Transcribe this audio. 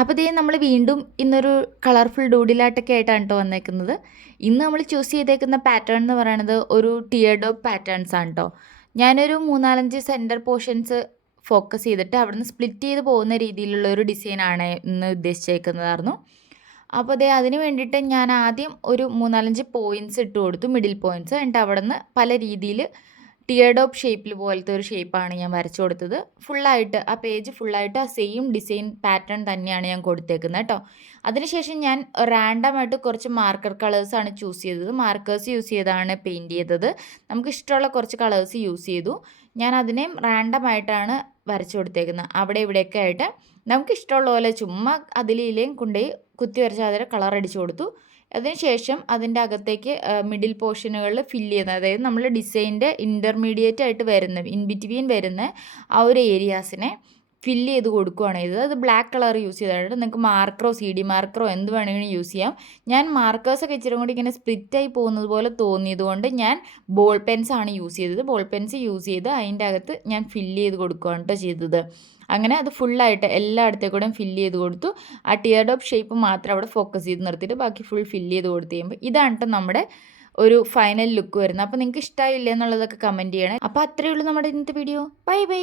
അപ്പോൾ ദേ നമ്മൾ വീണ്ടും ഇന്നൊരു കളർഫുൾ ഡൂഡിലാട്ടൊക്കെ ആയിട്ടാണ് കേട്ടോ വന്നേക്കുന്നത്. ഇന്ന് നമ്മൾ ചൂസ് ചെയ്തേക്കുന്ന പാറ്റേൺ എന്ന് പറയുന്നത് ഒരു ടിയർ ഡോപ്പ് പാറ്റേൺസ് ആണ് കേട്ടോ. ഞാനൊരു 3-4 സെൻറ്റർ പോർഷൻസ് ഫോക്കസ് ചെയ്തിട്ട് അവിടുന്ന് സ്പ്ലിറ്റ് ചെയ്ത് പോകുന്ന രീതിയിലുള്ള ഒരു ഡിസൈനാണ് ഇന്ന് ഉദ്ദേശിച്ചേക്കുന്നതായിരുന്നു. അപ്പോൾ ദേ അതിന് വേണ്ടിയിട്ട് ഞാൻ ആദ്യം ഒരു 3-4 പോയിൻറ്റ്സ് ഇട്ട് കൊടുത്തു, മിഡിൽ പോയിൻറ്റ്സ്. എന്നിട്ട് അവിടുന്ന് പല രീതിയിൽ ടിയർ ഡോപ്പ് ഷേപ്പിൽ പോലത്തെ ഒരു ഷേപ്പാണ് ഞാൻ വരച്ചു കൊടുത്തത്. ഫുള്ളായിട്ട് ആ പേജ് ഫുള്ളായിട്ട് ആ സെയിം ഡിസൈൻ പാറ്റേൺ തന്നെയാണ് ഞാൻ കൊടുത്തേക്കുന്നത് കേട്ടോ. അതിനുശേഷം ഞാൻ റാൻഡമായിട്ട് കുറച്ച് മാർക്കർ കളേഴ്സാണ് ചൂസ് ചെയ്തത്. മാർക്കേഴ്സ് യൂസ് ചെയ്താണ് പെയിൻറ്റ് ചെയ്തത്. നമുക്ക് ഇഷ്ടമുള്ള കുറച്ച് കളേഴ്സ് യൂസ് ചെയ്തു. ഞാൻ അതിനെ റാൻഡമായിട്ടാണ് വരച്ചു കൊടുത്തേക്കുന്നത്. അവിടെ ഇവിടെയൊക്കെ ആയിട്ട് നമുക്ക് ഇഷ്ടമുള്ള പോലെ ചുമ്മാ അതിലേയും കൊണ്ടുപോയി കുത്തി വരച്ച് അതിൽ കളർ അടിച്ചു കൊടുത്തു. അതിനുശേഷം അതിൻ്റെ അകത്തേക്ക് മിഡിൽ പോർഷനുകളിൽ ഫില്ല് ചെയ്യുന്നത്, അതായത് നമ്മൾ ഡിസൈൻ്റെ ഇൻ്റർമീഡിയറ്റ് ആയിട്ട് വരുന്ന ഇൻ ബിറ്റ്വീൻ വരുന്ന ആ ഒരു ഏരിയാസിനെ ഫില്ല് ചെയ്ത് കൊടുക്കുകയാണ് ചെയ്തത്. അത് ബ്ലാക്ക് കളർ യൂസ് ചെയ്തിട്ട് നിങ്ങൾക്ക് മാർക്കറോ CD മാർക്കറോ എന്ത് വേണമെങ്കിലും യൂസ് ചെയ്യാം. ഞാൻ മാർക്കേഴ്സൊക്കെ ഇച്ചിരി കൂടി ഇങ്ങനെ സ്പ്ലിറ്റായി പോകുന്നത് പോലെ തോന്നിയത് കൊണ്ട് ഞാൻ ബോൾ പെൻസാണ് യൂസ് ചെയ്തത്. ബോൾ പെൻസ് യൂസ് ചെയ്ത് അതിൻ്റെ അകത്ത് ഞാൻ ഫില്ല് ചെയ്ത് കൊടുക്കുകയാണ് കേട്ടോ ചെയ്തത്. അങ്ങനെ അത് ഫുള്ളായിട്ട് എല്ലായിടത്തേക്കൂടെയും ഫില്ല് ചെയ്ത് കൊടുത്തു. ആ ടിയർ ഡോപ്പ് ഷേപ്പ് മാത്രം അവിടെ ഫോക്കസ് ചെയ്ത് നിർത്തിയിട്ട് ബാക്കി ഫുൾ ഫില്ല് ചെയ്ത് കൊടുത്ത് കഴിയുമ്പോൾ ഇതാണ് കേട്ടോ നമ്മുടെ ഒരു ഫൈനൽ ലുക്ക് വരുന്നത്. അപ്പോൾ നിങ്ങൾക്ക് ഇഷ്ടമായില്ലേ എന്നുള്ളതൊക്കെ കമൻറ്റ് ചെയ്യണേ. അപ്പോൾ അത്രയേ ഉള്ളൂ നമ്മുടെ ഇന്നത്തെ വീഡിയോ. Bye bye.